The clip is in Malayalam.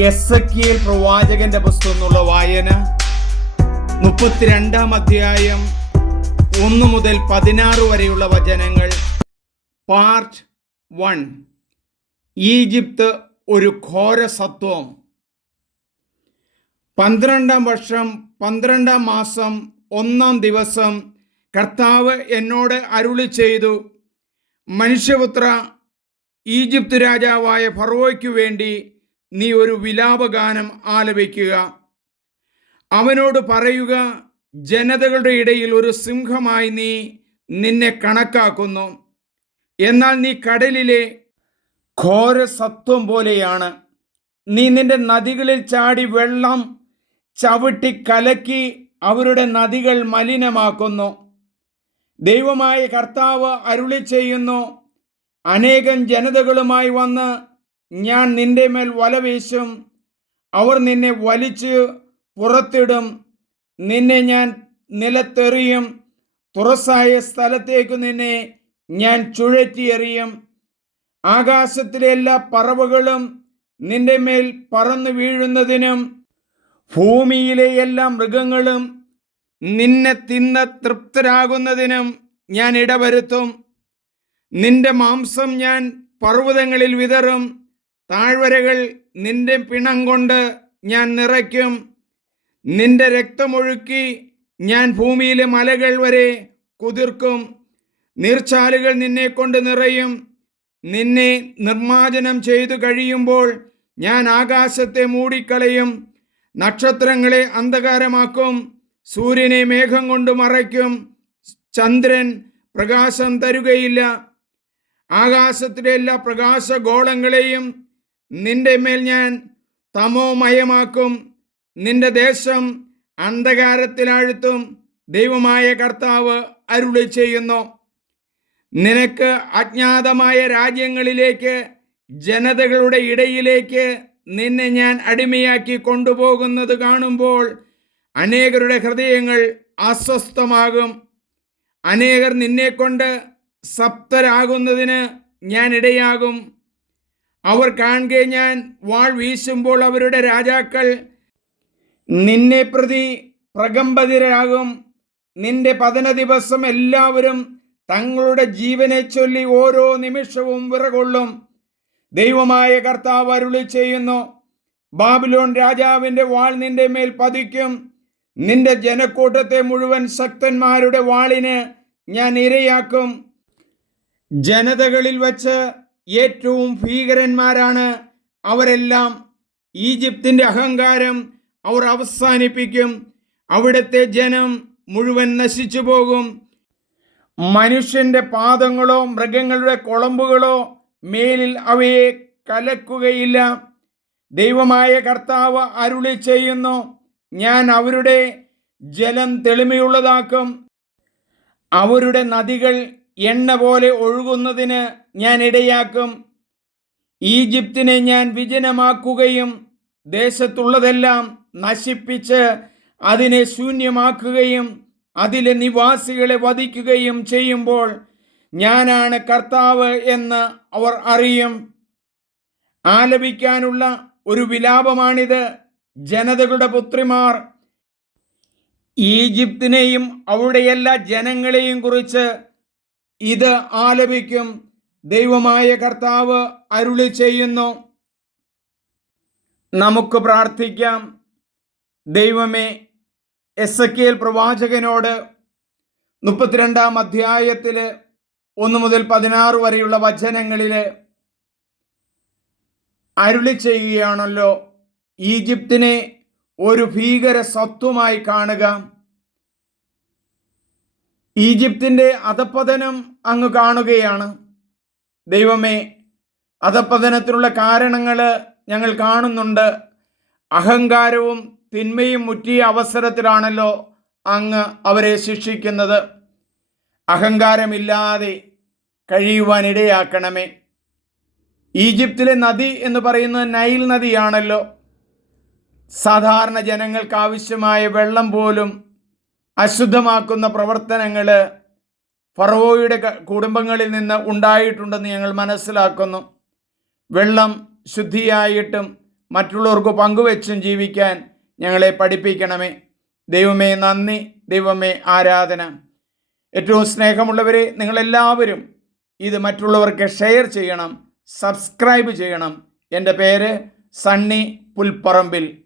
എസ് പ്രവാചകന്റെ പുസ്തകം എന്നുള്ള വായന. മുപ്പത്തിരണ്ടാം അധ്യായം ഒന്ന് മുതൽ പതിനാറ് വരെയുള്ള വചനങ്ങൾ. Part one. ഈജിപ്ത് ഒരു ഘോര സത്വം. പന്ത്രണ്ടാം വർഷം പന്ത്രണ്ടാം മാസം ഒന്നാം ദിവസം കർത്താവ് എന്നോട് അരുളി ചെയ്തു മനുഷ്യപുത്ര ഈജിപ്ത് രാജാവായ ഫറോയ്ക്കു വേണ്ടി നീ ഒരു വിലാപഗാനം ആലപിക്കുക. അവനോട് പറയുക ജനതകളുടെ ഇടയിൽ ഒരു സിംഹമായി നീ നിന്നെ കണക്കാക്കുന്നു. എന്നാൽ നീ കടലിലെ ഘോര സത്വം പോലെയാണ്. നീ നിന്റെ നദികളിൽ ചാടി വെള്ളം ചവിട്ടി കലക്കി അവരുടെ നദികൾ മലിനമാക്കുന്നു. ദൈവമായ കർത്താവ് അരുളി ചെയ്യുന്നു അനേകം ജനതകളുമായി വന്ന് ഞാൻ നിന്റെ മേൽ വല വീശും. അവർ നിന്നെ വലിച്ച് പുറത്തിടും. നിന്നെ ഞാൻ നിലത്തെറിയും. തുറസായ സ്ഥലത്തേക്ക് നിന്നെ ഞാൻ ചുഴറ്റിയെറിയും. ആകാശത്തിലെ എല്ലാ പറവുകളും നിന്റെ മേൽ പറന്നു വീഴുന്നതിനും ഭൂമിയിലെ എല്ലാ മൃഗങ്ങളും നിന്നെ തിന്ന തൃപ്തരാകുന്നതിനും ഞാൻ ഇടവരുത്തും. നിന്റെ മാംസം ഞാൻ പർവതങ്ങളിൽ വിതറും. താഴ്വരകൾ നിന്റെ പിണം കൊണ്ട് ഞാൻ നിറയ്ക്കും. നിന്റെ രക്തമൊഴുക്കി ഞാൻ ഭൂമിയിലെ മലകൾ വരെ കുതിർക്കും. നീർച്ചാലുകൾ നിന്നെ കൊണ്ട് നിറയും. നിന്നെ നിർമ്മാർജനം ചെയ്തു കഴിയുമ്പോൾ ഞാൻ ആകാശത്തെ മൂടിക്കളയും. നക്ഷത്രങ്ങളെ അന്ധകാരമാക്കും. സൂര്യനെ മേഘം കൊണ്ട് മറയ്ക്കും. ചന്ദ്രൻ പ്രകാശം തരുകയില്ല. ആകാശത്തിലെ എല്ലാ പ്രകാശഗോളങ്ങളെയും നിന്റെ മേൽ ഞാൻ തമോമയമാക്കും. നിന്റെ ദേശം അന്ധകാരത്തിലാഴ്ത്തും. ദൈവമായ കർത്താവ് അരുളി ചെയ്യുന്നു. നിനക്ക് അജ്ഞാതമായ രാജ്യങ്ങളിലേക്ക് ജനതകളുടെ ഇടയിലേക്ക് നിന്നെ ഞാൻ അടിമയാക്കി കൊണ്ടുപോകുന്നത് കാണുമ്പോൾ അനേകരുടെ ഹൃദയങ്ങൾ അസ്വസ്ഥമാകും. അനേകർ നിന്നെക്കൊണ്ട് സപ്തരാകുന്നതിന് ഞാൻ ഇടയാകും. അവർ കാണുക ഞാൻ വാൾ വീശുമ്പോൾ അവരുടെ രാജാക്കൾ നിന്നെ പ്രതി പ്രകമ്പതിരാകും. നിന്റെ പതന ദിവസം എല്ലാവരും തങ്ങളുടെ ജീവനെ ചൊല്ലി ഓരോ നിമിഷവും വിറകൊള്ളും. ദൈവമായ കർത്താവ് അരുളി ചെയ്യുന്നു ബാബിലോൺ രാജാവിന്റെ വാൾ നിന്റെ മേൽ പതിക്കും. നിന്റെ ജനക്കൂട്ടത്തെ മുഴുവൻ ശക്തന്മാരുടെ വാളിന് ഞാൻ ഇരയാക്കും. ജനതകളിൽ വച്ച് ഏറ്റവും ഭീകരന്മാരാണ് അവരെല്ലാം. ഈജിപ്തിന്റെ അഹങ്കാരം അവർ അവസാനിപ്പിക്കും. അവിടുത്തെ ജനം മുഴുവൻ നശിച്ചു പോകും. മനുഷ്യന്റെ പാദങ്ങളോ മൃഗങ്ങളുടെ കുളമ്പുകളോ മേലിൽ അവയെ കലക്കുകയില്ല. ദൈവമായ കർത്താവ് അരുളി ചെയ്യുന്നു ഞാൻ അവരുടെ ജലം തെളിമയുള്ളതാക്കും. അവരുടെ നദികൾ എണ്ണ പോലെ ഒഴുകുന്നതിന് ഞാൻ ഇടയാക്കും. ഈജിപ്തിനെ ഞാൻ വിജനമാക്കുകയും ദേശത്തുള്ളതെല്ലാം നശിപ്പിച്ച് അതിനെ ശൂന്യമാക്കുകയും അതിലെ നിവാസികളെ വധിക്കുകയും ചെയ്യുമ്പോൾ ഞാനാണ് കർത്താവ് എന്ന് അവർ അറിയും. ആലപിക്കാനുള്ള ഒരു വിലാപമാണിത്. ജനതകളുടെ പുത്രിമാർ ഈജിപ്തിനെയും അവരുടെ എല്ലാ ജനങ്ങളെയും കുറിച്ച് ഇത് ആലപിക്കും. ദൈവമായ കർത്താവ് അരുളി ചെയ്യുന്നു. നമുക്ക് പ്രാർത്ഥിക്കാം. ദൈവമേ എസ് പ്രവാചകനോട് മുപ്പത്തിരണ്ടാം അധ്യായത്തിൽ ഒന്ന് മുതൽ പതിനാറ് വരെയുള്ള വചനങ്ങളിൽ അരുളി ചെയ്യുകയാണല്ലോ. ഈജിപ്തിനെ ഒരു ഭീകര സ്വത്വമായി കാണുക. ഈജിപ്തിന്റെ അധപ്പതനം അങ്ങ് കാണുകയാണ്. ദൈവമേ അധപ്പതനത്തിനുള്ള കാരണങ്ങൾ ഞങ്ങൾ കാണുന്നുണ്ട്. അഹങ്കാരവും തിന്മയും മുറ്റിയ അവസരത്തിലാണല്ലോ അങ്ങ് അവരെ ശിക്ഷിക്കുന്നത്. അഹങ്കാരമില്ലാതെ കഴിയുവാനിടയാക്കണമേ. ഈജിപ്തിലെ നദി എന്ന് പറയുന്നത് നൈൽ നദിയാണല്ലോ. സാധാരണ ജനങ്ങൾക്ക് ആവശ്യമായ വെള്ളം പോലും അശുദ്ധമാക്കുന്ന പ്രവർത്തനങ്ങൾ ഫറവോയുടെ കുടുംബങ്ങളിൽ നിന്ന് ഉണ്ടായിട്ടുണ്ടെന്ന് ഞങ്ങൾ മനസ്സിലാക്കുന്നു. വെള്ളം ശുദ്ധിയായിട്ടും മറ്റുള്ളവർക്ക് പങ്കുവെച്ചും ജീവിക്കാൻ ഞങ്ങളെ പഠിപ്പിക്കണമേ. ദൈവമേ നന്ദി ദൈവമേ ആരാധന. ഏറ്റവും സ്നേഹമുള്ളവരെ നിങ്ങളെല്ലാവരും ഇത് മറ്റുള്ളവർക്ക് ഷെയർ ചെയ്യണം സബ്സ്ക്രൈബ് ചെയ്യണം. എന്റെ പേര് സണ്ണി പുൽപ്പറമ്പിൽ.